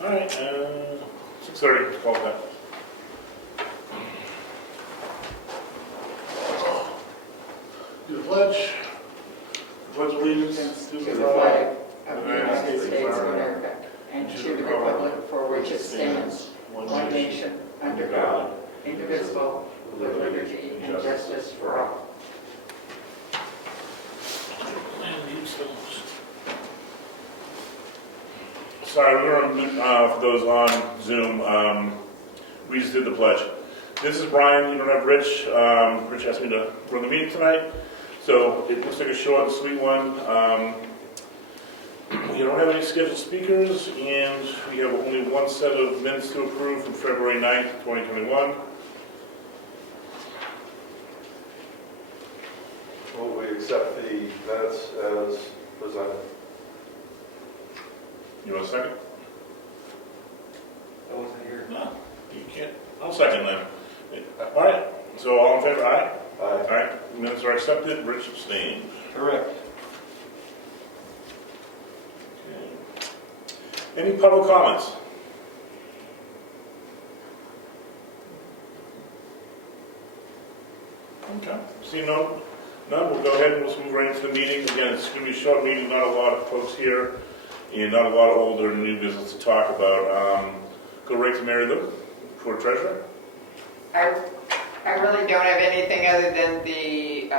All right, 6:30, call that. Do the pledge. Pledge allegiance to To the the flag flag of the United States of America and to the republic for which it stands, one nation, under God, indivisible, with liberty and justice for all. Sorry, we're on mute for those on Zoom. We just did the pledge. This is Brian. You don't have Rich. Rich asked me to run the meeting tonight. So it looks like a short and sweet one. We don't have any scheduled speakers, and we have only one set of minutes to approve from February 9th, 2021. Will we accept the minutes as presented? You want a second? I wasn't here. No, you can't. I'll second then. All right. So all in favor, aye? Aye. All right. Minutes are accepted. Rich abstained. Correct. Okay. Any public comments? Okay. See none, we'll go ahead and we'll move right into the meeting. Again, it's going to be a short meeting, not a lot of folks here, and not a lot of old or new business to talk about. Go right to Mary Lou for treasurer. I really don't have anything other than the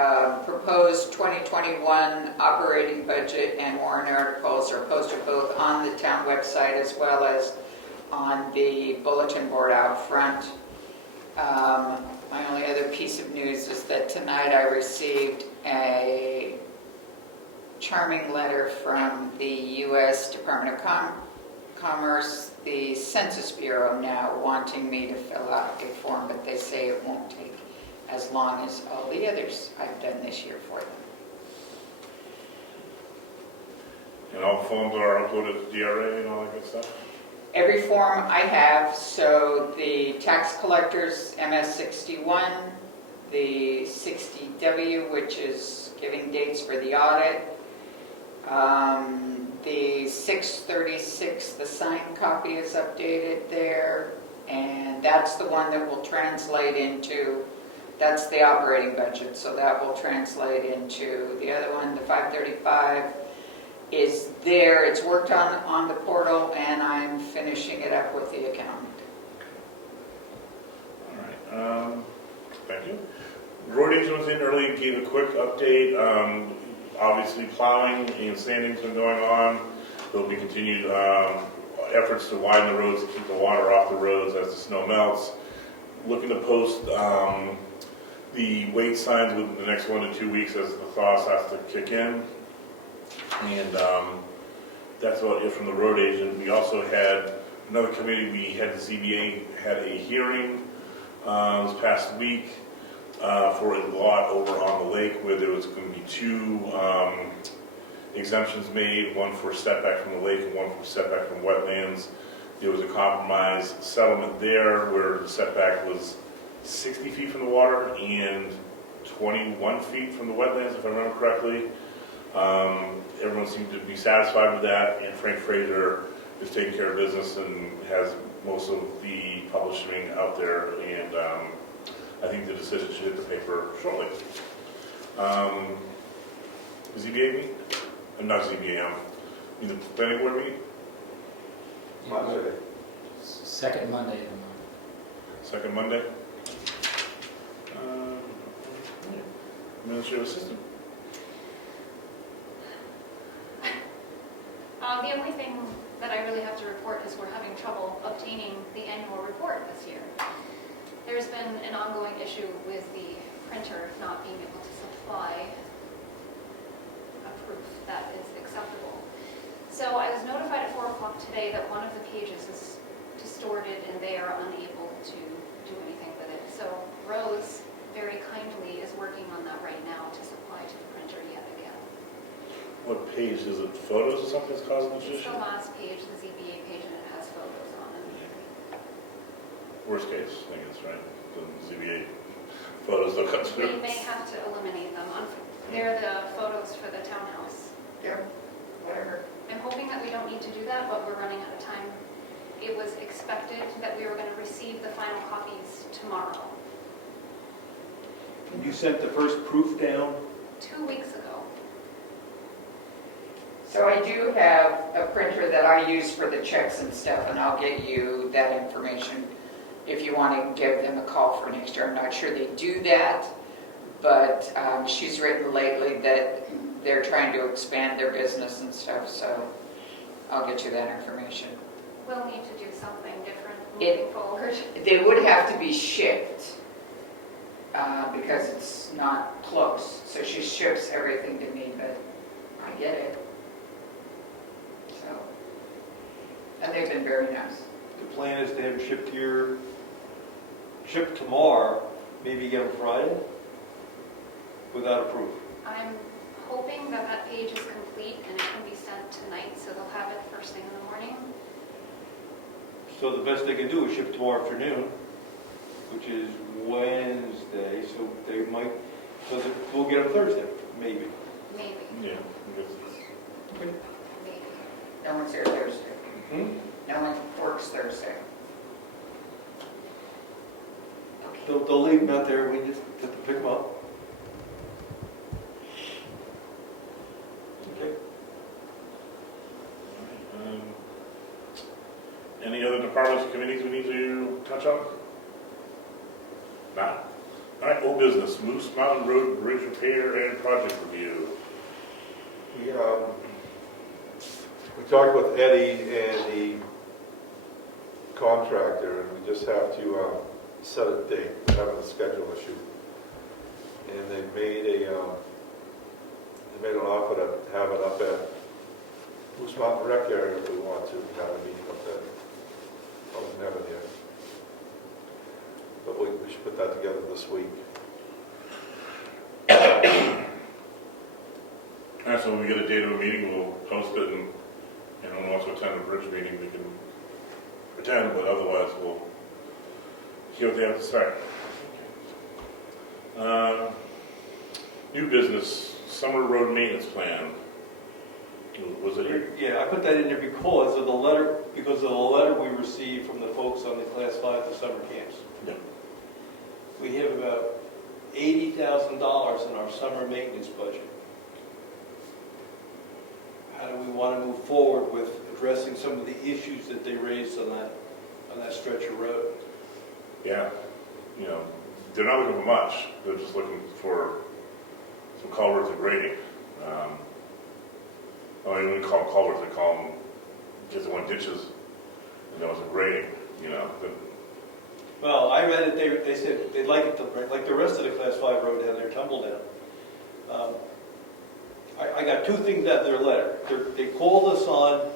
proposed 2021 operating budget and warrant articles are posted both on the town website as well as on the bulletin board out front. My only other piece of news is that tonight I received a charming letter from the U.S. Department of Commerce, the Census Bureau, now wanting me to fill out a form, but they say it won't take as long as all the others I've done this year for them. And all the forms are uploaded to DRA and all that good stuff? Every form I have, so the tax collector's MS-61, the 60W, which is giving dates for the audit, the 636, the signed copy is updated there, and that's the one that will translate into, that's the operating budget, so that will translate into the other one, the 535 is there, it's worked on the portal, and I'm finishing it up with the accountant. All right, thank you. Road agent was in early, gave a quick update. Obviously plowing and sanding's been going on. There'll be continued efforts to widen the roads to keep the water off the roads as the snow melts. Looking to post the weight signs within the next 1 to 2 weeks as the thaw starts to kick in. And that's about it from the road agent. We also had another committee. We had the ZBA had a hearing this past week for a lot over on the lake where there was going to be 2 exemptions made, one for setback from the lake and one for setback from wetlands. There was a compromise settlement there where the setback was 60 feet from the water and 21 feet from the wetlands, if I remember correctly. Everyone seemed to be satisfied with that, and Frank Fraser is taking care of business and has most of the publishing out there, and I think the decision should hit the paper shortly. ZBA meeting? Not ZBA, I mean the planning board meeting? Monday. Second Monday of the month. Second Monday? Administrative assistant. The only thing that I really have to report is we're having trouble obtaining the annual report this year. There's been an ongoing issue with the printer not being able to supply a proof that is acceptable. So I was notified at 4 o'clock today that one of the pages is distorted and they are unable to do anything with it. So Rose very kindly is working on that right now to supply to the printer yet again. What page? Is it photos or something that's causing this It's issue? the last page, the ZBA page, and it has photos on it. Worst case, I guess, right? The ZBA photos don't come through. We may have to eliminate them. They're the photos for the townhouse. Yeah, whatever. I'm hoping that we don't need to do that, but we're running out of time it was expected that we were going to receive the final copies tomorrow. You sent the first proof down? 2 weeks ago. So I do have a printer that I use for the checks and stuff, and I'll get you that information if you want to give them a call for next year. I'm not sure they do that, but she's written lately that they're trying to expand their business and stuff, so I'll get you that information. We'll need to do something different It- moving forward. They would have to be shipped because it's not close, so she ships everything to me, but I get it. So, and they've been very nice. The plan is to have it shipped tomorrow, maybe get them Friday, without a proof. I'm hoping that that page is complete and it can be sent tonight, so they'll have it first thing in the morning. So the best they can do is ship tomorrow afternoon, which is Wednesday, so they might, so that we'll get them Thursday, maybe. Maybe, Yeah, I guess it's- maybe. No one's here Thursday. Hmm? No one works Thursday. Okay. They'll leave them out there, we just have to pick them up. Okay. Um, Any other departments or committees we need to touch on? Not? All right, old business, Moose Mountain Road Bridge Repair and Project Review. We talked with Eddie and the contractor, and we just have to set a date. We're having a schedule issue. And they made an offer to have it up at Moose Mountain Rec area if we want to have a meeting up there. I was never there. But we should put that together this week. All right, so when we get a date of a meeting, we'll post it, and anyone wants to attend a bridge meeting, we can attend, but otherwise we'll hear what they have to say. New business, summer road maintenance plan. Was it here? Yeah, I put that in there because of the letter we received from the folks on the Class 5 to summer camps. Yeah. We have about $80,000 in our summer maintenance budget. How do we want to move forward with addressing some of the issues that they raised on that stretch of road? Yeah, you know, they're not looking for much, they're just looking for some culverts and grading. I mean, we call them culverts, they call them, because they want ditches, and there was some grading, you know. Well, I read it, they said they'd like it to, like the rest of the Class 5 road had their tumble down. I got two things out of their letter. They called us on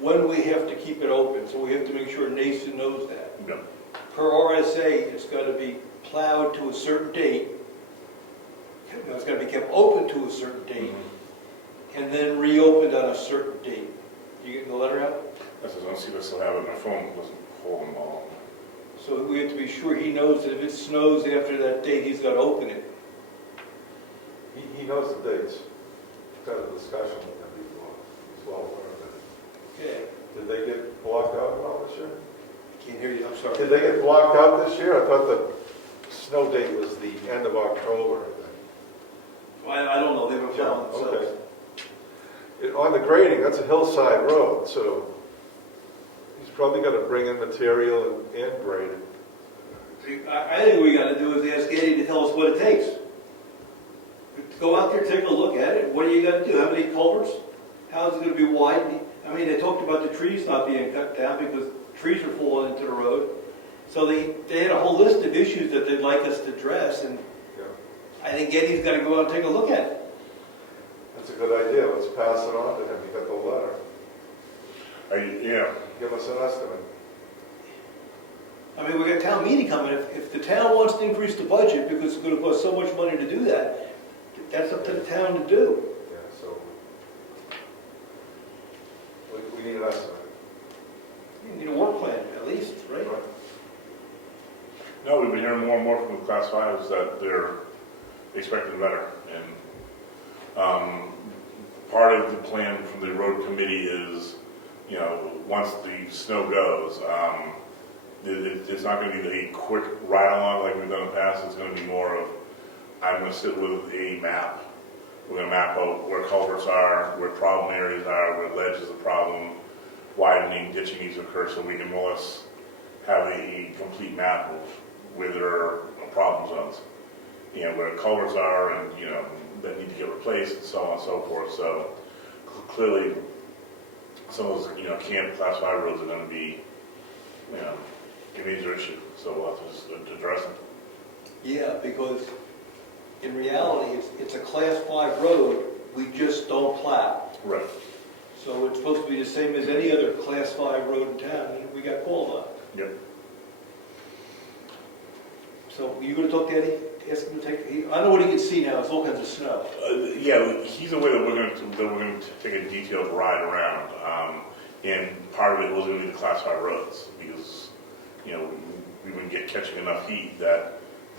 when we have to keep it open, so we have to make sure Nason knows that. Yeah. Per RSA, it's got to be plowed to a certain date. It's got to be kept open to a certain date, and then reopened on a certain date. You getting the letter out? That's what I see if I still have it, my phone doesn't hold them all. So we have to be sure he knows that if it snows after that date, he's got to open it. He knows the dates. We've had a discussion with him before. He's well aware of it. Okay. Did they get blocked out at all this year? Can't hear you, I'm sorry. Did they get blocked out this year? I thought the snow date was the end of October, I think. Well, I don't know, they were plowing themselves. On the grading, that's a hillside road, so he's probably got to bring in material and grade it. I think what we got to do is ask Eddie to tell us what it takes. Go out there, take a look at it. What do you got to do? How many culverts? How is it going to be widened? I mean, they talked about the trees not being cut down because trees are falling into the road. So they had a whole list of issues that they'd like us to address, and Yeah. I think Eddie's got to go out and take a look at it. That's a good idea. Let's pass it on to him. He got the letter. Yeah, Give us an estimate. I mean, we got town meeting coming. If the town wants to increase the budget because it's going to cost so much money to do that, that's up to the town to do. Yeah, so we need an estimate. You need a work plan, at least, right? no, we've been hearing more and more from the Class 5s that they're expecting better. And part of the plan from the road committee is you know, once the snow goes, it's not going to be a quick ride along like we've done in the past. It's going to be more of, I'm going to sit with a map. We're going to map out where culverts are, where problem areas are, where ledge is a problem, widening, ditching needs to occur, so we can more or less have a complete map of where there are problem zones. You know, where culverts are and, you know, that need to get replaced and so on and so forth. So clearly, some of those, you know, camp class 5 roads are going to be, you know, a major issue. So we'll have to just address them. Yeah, because in reality, it's a class 5 road, we just don't plow. Right. So it's supposed to be the same as any other class 5 road in town, and we got called on. Yep. So you gonna talk to Eddie, ask him to take, I know what he can see now, it's all kinds of snow. Yeah, he's aware that we're going to take a detailed ride around, and part of it was going to be the class 5 roads because, you know, we wouldn't get catching enough heat that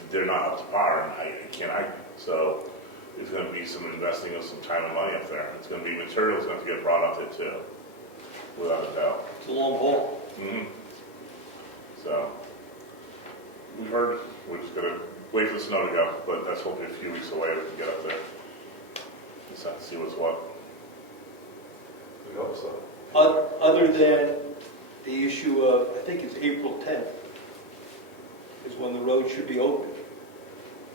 they're not up to par, and I can't argue. So there's going to be some investing of some time and money up there. It's going to be materials going to have to get brought up there too, without a doubt. It's a long haul. Mm-hmm. So we've heard we're just going to wait for the snow to go, but that's hopefully a few weeks away. We can get up there. Just have to see what's what. We hope so. Other than the issue of, I think it's April 10th, is when the road should be open.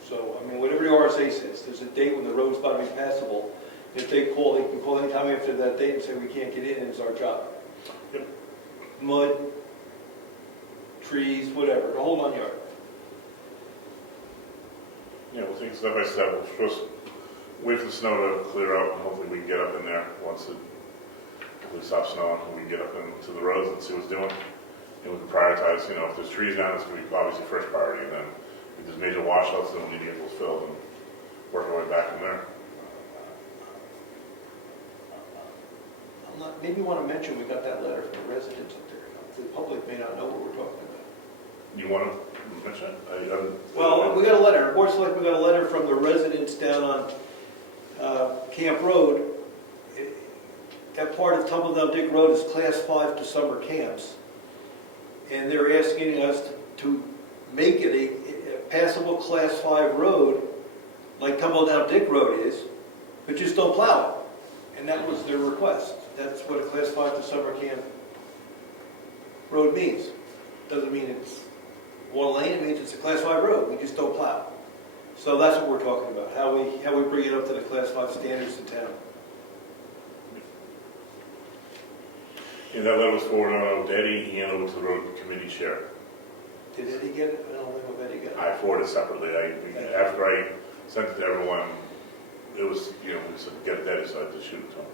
So, I mean, whatever the RSA says, there's a date when the road's got to be passable. If they call, they can call anytime after that date and say, we can't get in, and it's our job. Yep. Mud, trees, whatever, the whole 9 yards. Yeah, we'll take it step by step. We'll first wait for the snow to clear out, and hopefully we can get up in there once it hopefully stops snowing, and we can get up into the roads and see what's doing. And we can prioritize, you know, if there's trees down, it's going to be obviously first priority, and then if there's major washouts, then we need to get those filled and work our way back from there. Maybe you want to mention we got that letter from the residents up there. The public may not know what we're talking about. You want to mention it? Well, we got a letter, Board of Selectmen got a letter from the residents down on Camp Road. That part of Tumbledown Dick Road is class 5 to summer camps. And they're asking us to make it a passable class 5 road, like Tumbledown Dick Road is, but just don't plow it. And that was their request. That's what a class 5 to summer camp road means. Doesn't mean it's one lane, it means it's a class 5 road, we just don't plow. So that's what we're talking about, how we bring it up to the class 5 standards in town. And that letter was forwarded on to Eddie and over to the road committee chair. Did Eddie get it? I don't think Eddie got it. I forwarded it separately. After I sent it to everyone, it was, you know, we said get it Eddie, so I had to shoot it to him.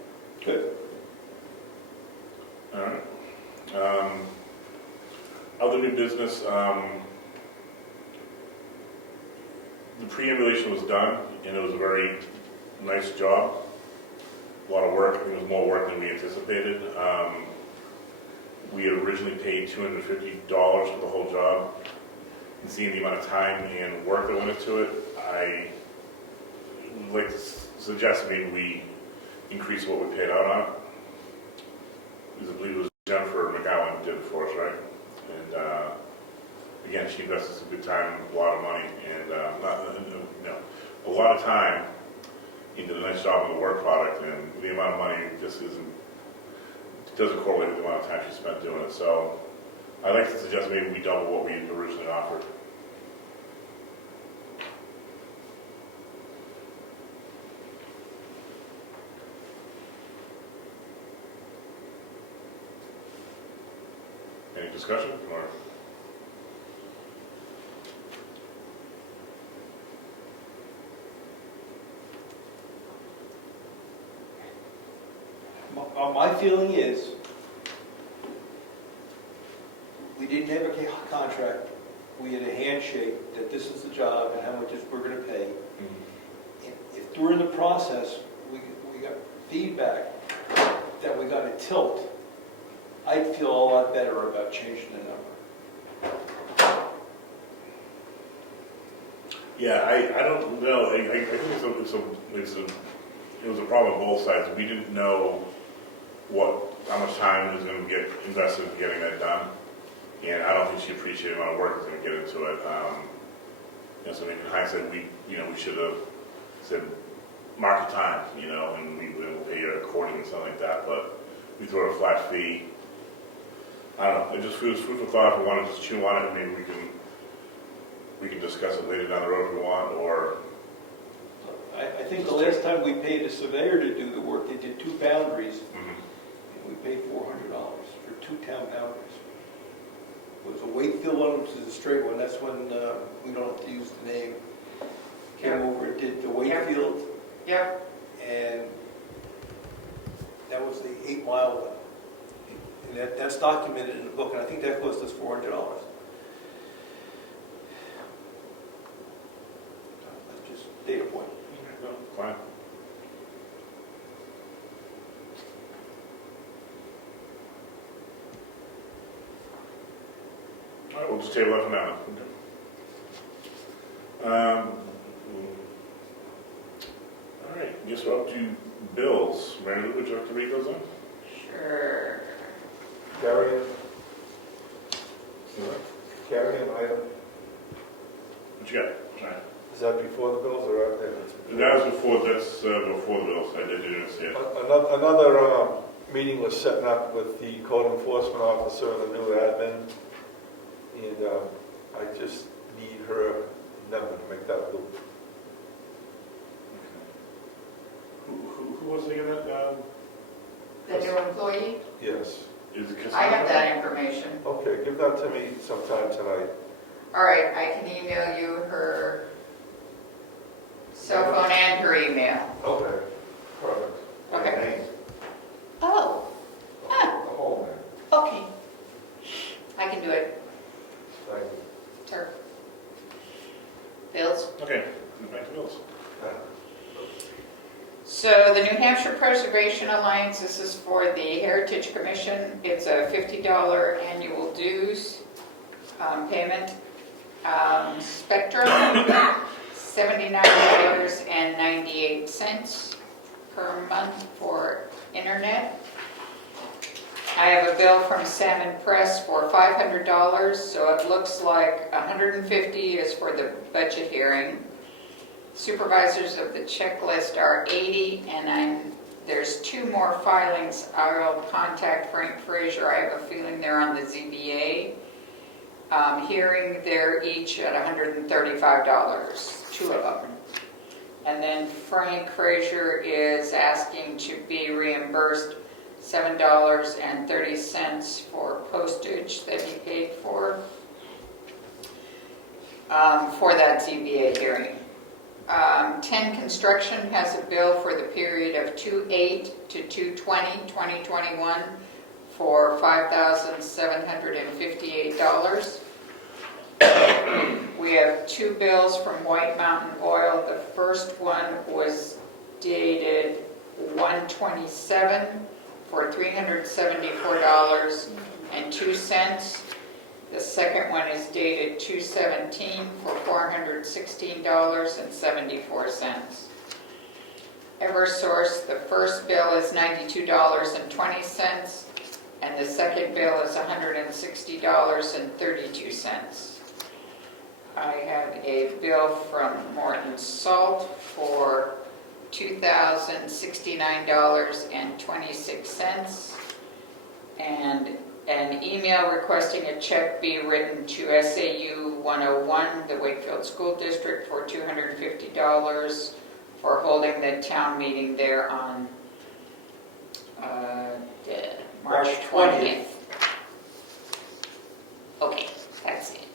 Good. All right. Other new business, the preambulation was done, and it was a very nice job. A lot of work. I think it was more work than we anticipated. We had originally paid $250 for the whole job. And seeing the amount of time and work that went into it, I would like to suggest maybe we increase what we paid out on it. Because I believe it was Jennifer McGowan who did it for us, right? And again, she invested some good time, a lot of money, and a lot of time into the nice job on the work product, and the amount of money just doesn't correlate with the amount of time she spent doing it. So I'd like to suggest maybe we double what we originally offered. Any discussion? Or My feeling is, we didn't have a contract, we had a handshake that this is the job and how much we're going to pay. If during the process, we got feedback that we got a tilt, I'd feel a lot better about changing the number. yeah, I don't know. I think it was a problem on both sides. We didn't know how much time is going to get invested in getting that done. And I don't think she appreciated the amount of work that's going to get into it. So in hindsight, we should have said, mark the time, and we'll pay you according and something like that. But we throw a flat fee. I don't know. It just feels food for thought. If we want to just chew on it, maybe we can discuss it later down the road if we want. Or I think the last time we paid a surveyor to do the work, they did 2 boundaries, mm-hmm. and we paid $400 for 2 town boundaries. It was a Wakefield one, which is a straight one. That's when we don't have to use the name. Came over and did the Wakefield, Yep. and that was the 8-mile one. And that's documented in the book, and I think that cost us $400. That's just data point. No, fine. All right, we'll just table that for now. All right, guess we're up to bills. Mary Lou, would you like to read those on? Sure. Carry an item. What you got? All right. Is that before the bills or after? That's before the bills. I didn't see it. Another meeting was setting up with the code enforcement officer and the new admin, and I just need her number to make that loop. Who was thinking that? The new employee? Yes. Is it Cassandra? I have that information. Okay, give that to me sometime tonight. All right, I can email you her cell phone and her email. Okay, perfect. Okay. Name. Oh, The whole name. okay. I can do it. Thank you. Sure. Bills? Okay, back to bills. So the New Hampshire Preservation Alliance, this is for the Heritage Commission. It's a $50 annual dues payment. Spectrum, $79.98 per month for internet. I have a bill from Salmon Press for $500, so it looks like $150 is for the budget hearing. Supervisors of the checklist are 80, and there's 2 more filings. I'll contact Frank Fraser. I have a feeling they're on the ZBA. Hearing, they're each at $135, 2 of them. And then Frank Fraser is asking to be reimbursed $7.30 for postage that he paid for that ZBA hearing. 10 Construction has a bill for the period of 2/8 to 2/20/2021 for $5,758. We have 2 bills from White Mountain Oil. The first one was dated 1/27 for $374.02. The second one is dated 2/17 for $416.74. Eversource, the first bill is $92.20, and the second bill is $160.32. I have a bill from Morton Salt for $2,069.26, and an email requesting a check be written to SAU 101, the Wakefield School District, for $250 for holding the town meeting there on March 20th. Okay, that's it.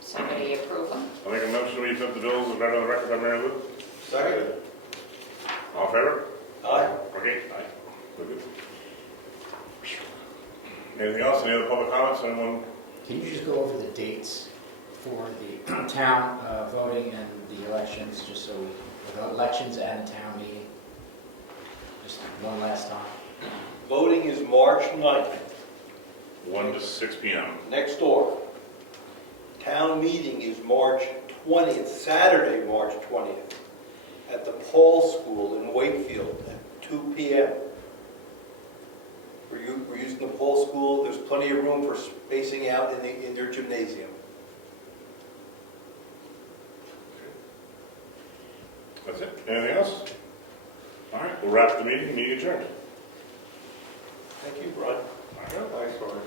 Somebody approve them? I'll make a motion we accept the bills as read on the record by Mary Lou. Second. All in favor? Aye. Okay, aye. We're good. Anything else? Any other public comments? Anyone? Can you just go over the dates for the town voting and the elections, just so the elections and the town meeting? Just one last time. Voting is March 9th, 1 to 6 p.m. next door. Town meeting is March 20th, Saturday, March 20th, at the Paul School in Wakefield at 2 p.m. We're using the whole school. There's plenty of room for spacing out in their gymnasium. That's it. Anything else? All right, we'll wrap the meeting. Meeting adjourned. Thank you, Brian. All right. Thanks, Brian.